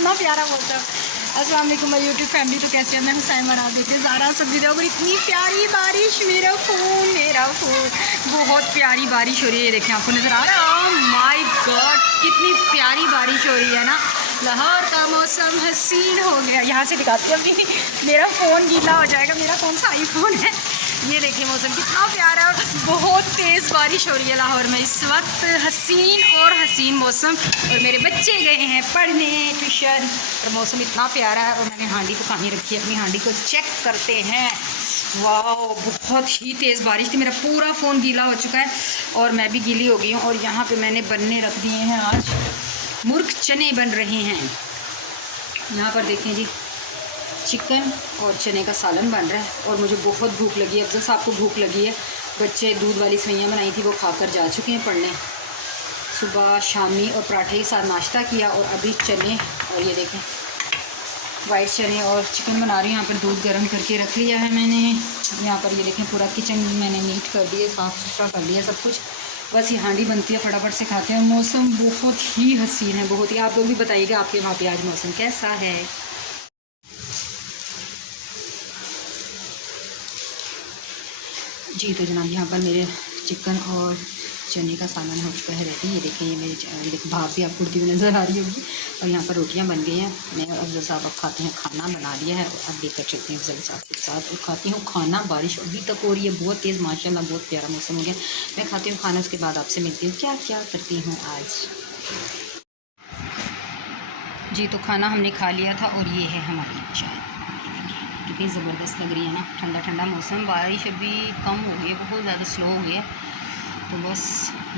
कितना प्यारा मौसम। अस्सलाम वालेकुम माय यूट्यूब फैमिली, तो कैसे हैं? मैं हुसैन और आप देखते हैं ज़ारा सब्जी और इतनी प्यारी बारिश, मेरा फ़ोन बहुत प्यारी बारिश हो रही है। देखें, आपको नज़र आ रहा है? ओह माय गॉड, कितनी प्यारी बारिश हो रही है ना। लाहौर का मौसम हसीन हो गया। यहाँ से दिखाती हूँ, अभी मेरा फ़ोन गीला हो जाएगा। मेरा कौन सा आईफोन है। ये देखिए मौसम कितना प्यारा है। बहुत तेज़ बारिश हो रही है लाहौर में इस वक्त। हसीन मौसम। और मेरे बच्चे गए हैं पढ़ने ट्यूशन, और मौसम इतना प्यारा है। और मैंने हांडी पकानी रखी है, अपनी हांडी को चेक करते हैं। वाह, बहुत ही तेज़ बारिश थी। मेरा पूरा फ़ोन गीला हो चुका है और मैं भी गीली हो गई हूँ। और यहाँ पे मैंने बनने रख दिए हैं, आज मुर्ग चने बन रहे हैं। यहाँ पर देखें जी, चिकन और चने का सालन बन रहा है। और मुझे बहुत भूख लगी है। अफजल साहब को भूख लगी है। बच्चे दूध वाली सवैयाँ बनाई थी, वो खाकर जा चुके हैं पढ़ने। सुबह शामी और पराठे के साथ नाश्ता किया, और अभी चने, और ये देखें वाइट चने और चिकन बना रही हूँ। यहाँ पर दूध गर्म करके रख लिया है मैंने। यहाँ पर ये देखें पूरा किचन मैंने नीट कर दिया, साफ़ सुथरा कर लिया सब कुछ। बस ये हांडी बनती है, फटाफट से खाते हैं। मौसम बहुत ही हसीन है, बहुत ही। आप लोग भी बताइएगा आपके वहाँ पे आज मौसम कैसा है। जी तो जनाब, यहाँ पर मेरे चिकन और चने का सामान हो चुका है रेडी। ये देखिए, ये देखिए भाप भी आपको उड़ती हुई नज़र आ रही होगी। और यहाँ पर रोटियाँ बन गई हैं। मैं और अफजल साहब अब खाते हैं, खाना बना लिया है। और अब लेकर चलते हैं अफजल साहब के साथ, और खाती हूँ खाना। बारिश अभी तक हो रही है बहुत तेज़, माशाल्लाह बहुत प्यारा मौसम हो गया। मैं खाती हूँ खाना, उसके बाद आपसे मिलती हूँ क्या क्या करती हूँ आज। जी तो खाना हमने खा लिया था, और ये है हमारी चाय। कितनी ज़बरदस्त लग रही है ना, ठंडा ठंडा मौसम। बारिश अभी कम हो गई है, बहुत ज़्यादा स्लो हो गई है। तो बस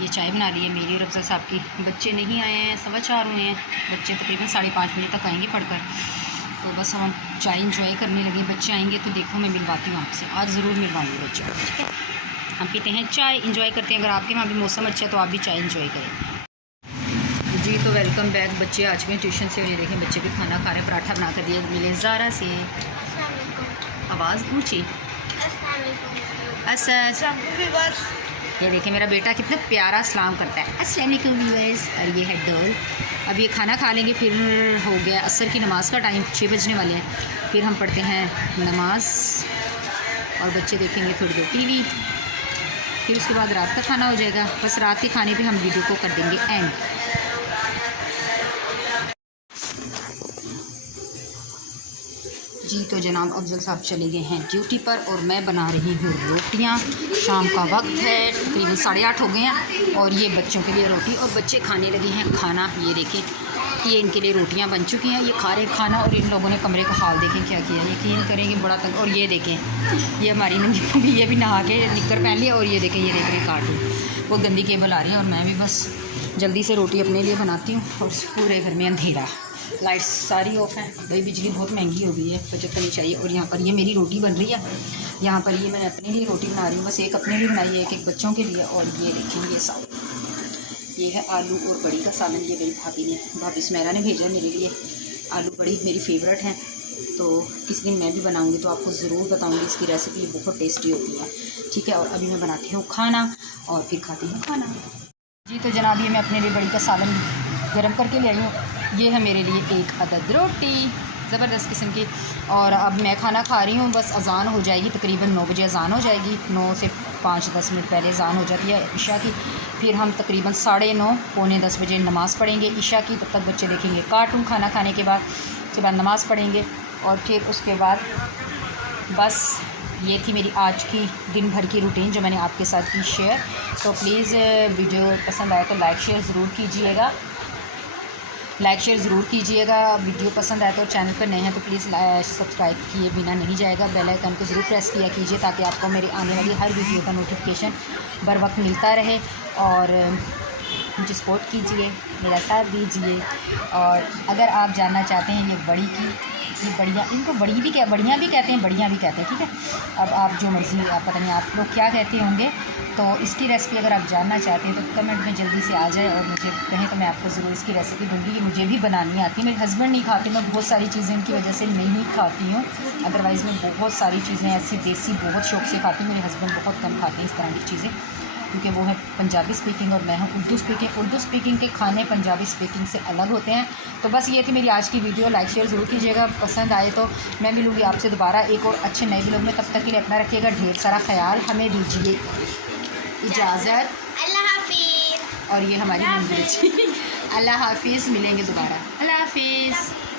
ये चाय बना ली है मेरी और अफजल साहब की। बच्चे नहीं आए हैं, 4:15 हुए हैं। बच्चे तकरीबन 5:30 बजे तक आएंगे पढ़कर। तो बस हम चाय इंजॉय करने लगे। बच्चे आएंगे तो देखो मैं मिलवाती हूँ आपसे, आज ज़रूर मिलवाऊँगी बच्चों को, ठीक है। हम पीते हैं चाय, इंजॉय करते हैं। अगर आपके वहाँ भी मौसम अच्छा है तो आप भी चाय इंजॉय करें। जी तो वेलकम बैक। बच्चे आ चुके हैं ट्यूशन से, और ये देखें बच्चे भी खाना खा रहे हैं। पराठा बना कर दिया मिले ज़ारा से। आवाज़ ऊँची। ये देखिए मेरा बेटा कितना प्यारा सलाम करता है, अस्सलाम वालेकुम व्यूअर्स। और ये है डॉल। अब ये खाना खा लेंगे, फिर हो गया असर की नमाज़ का टाइम, 6 बजने वाले हैं। फिर हम पढ़ते हैं नमाज, और बच्चे देखेंगे थोड़ी देर टीवी। फिर उसके बाद रात का खाना हो जाएगा। बस रात के खाने पे हम वीडियो को कर देंगे एंड। जी तो जनाब, अफजल साहब चले गए हैं ड्यूटी पर, और मैं बना रही हूँ रोटियाँ। शाम का वक्त है, तकरीबन 8:30 हो गए हैं। और ये बच्चों के लिए रोटी, और बच्चे खाने लगे हैं खाना। ये देखें, ये इनके लिए रोटियाँ बन चुकी हैं, ये खा रहे खाना। और इन लोगों ने कमरे का हाल देखें क्या किया, यकीन करेंगे बड़ा तंग। और ये देखें, ये हमारी नंगी, ये भी नहा के निक्कर पहन लिया। और ये देखें, ये देख रहे हैं कार्टून, वो गंदी केबल आ रही है। और मैं भी बस जल्दी से रोटी अपने लिए बनाती हूँ। और पूरे घर में अंधेरा, लाइट्स सारी ऑफ हैं भाई, बिजली बहुत महंगी हो गई है, बचत करनी चाहिए। और यहाँ पर ये मेरी रोटी बन रही है। यहाँ पर ये मैंने अपने लिए रोटी बना रही हूँ, बस एक अपने लिए बनाई है, एक बच्चों के लिए। और ये देखेंगे सालन, ये है आलू और बड़ी का सालन। ये मेरी भाभी सुमेरा ने भेजा मेरे लिए। आलू बड़ी मेरी फेवरेट हैं, तो किस दिन मैं भी बनाऊँगी तो आपको ज़रूर बताऊँगी इसकी रेसिपी, बहुत टेस्टी होती है, ठीक है। और अभी मैं बनाती हूँ खाना, और फिर खाती हूँ खाना। जी तो जनाब, ये मैं अपने लिए बड़ी का सालन गर्म करके ले आई हूँ। ये है मेरे लिए एक अदद रोटी, ज़बरदस्त किस्म की। और अब मैं खाना खा रही हूँ। बस अज़ान हो जाएगी, तकरीबन 9 बजे अज़ान हो जाएगी। 9 से 5-10 मिनट पहले अज़ान हो जाती है ईशा की। फिर हम तकरीबन 9:30 पौने 10 बजे नमाज़ पढ़ेंगे ईशा की। तब तक बच्चे देखेंगे कार्टून खाना खाने के बाद। उसके बाद नमाज़ पढ़ेंगे, और फिर उसके बाद बस ये थी मेरी आज की दिन भर की रूटीन जो मैंने आपके साथ की शेयर। तो प्लीज़ वीडियो पसंद आए तो लाइक शेयर ज़रूर कीजिएगा, वीडियो पसंद आए तो चैनल पर नए हैं तो प्लीज़ सब्सक्राइब किए बिना नहीं जाएगा। बेल आइकन को ज़रूर प्रेस किया कीजिए, ताकि आपको मेरी आने वाली हर वीडियो का नोटिफिकेशन बर वक्त मिलता रहे। और मुझे सपोर्ट कीजिए, मेरा साथ दीजिए। और अगर आप जानना चाहते हैं ये बड़ी की, ये बढ़िया, इनको बड़ी भी बढ़िया भी कहते हैं, बढ़िया भी कहते हैं, ठीक है। अब आप जो मर्ज़ी, आप पता नहीं आप लोग क्या कहते होंगे। तो इसकी रेसिपी अगर आप जानना चाहते हैं तो कमेंट में जल्दी से आ जाए और मुझे कहें, तो मैं आपको ज़रूर इसकी रेसिपी दूँगी। ये मुझे भी बनानी आती है, मेरे हस्बैंड नहीं खाते, मैं बहुत सारी चीज़ें इनकी वजह से नहीं खाती हूँ। अदरवाइज़ मैं बहुत सारी चीज़ें ऐसी देसी बहुत शौक़ से खाती हूँ। मेरे हस्बैंड बहुत कम खाते हैं इस तरह की चीज़ें। क्योंकि वो है पंजाबी स्पीकिंग और मैं हूँ उर्दू स्पीकिंग। उर्दू स्पीकिंग के खाने पंजाबी स्पीकिंग से अलग होते हैं। तो बस ये थी मेरी आज की वीडियो, लाइक शेयर ज़रूर कीजिएगा, पसंद आए तो। मैं मिलूँगी आपसे दोबारा एक और अच्छे नए व्लॉग में, तब तक के लिए अपना रखिएगा ढेर सारा ख्याल, हमें दीजिए इजाज़त, अल्लाह हाफिज़। और ये हमारी मंदिर अल्लाह हाफिज़, मिलेंगे दोबारा, अल्लाह हाफिज़।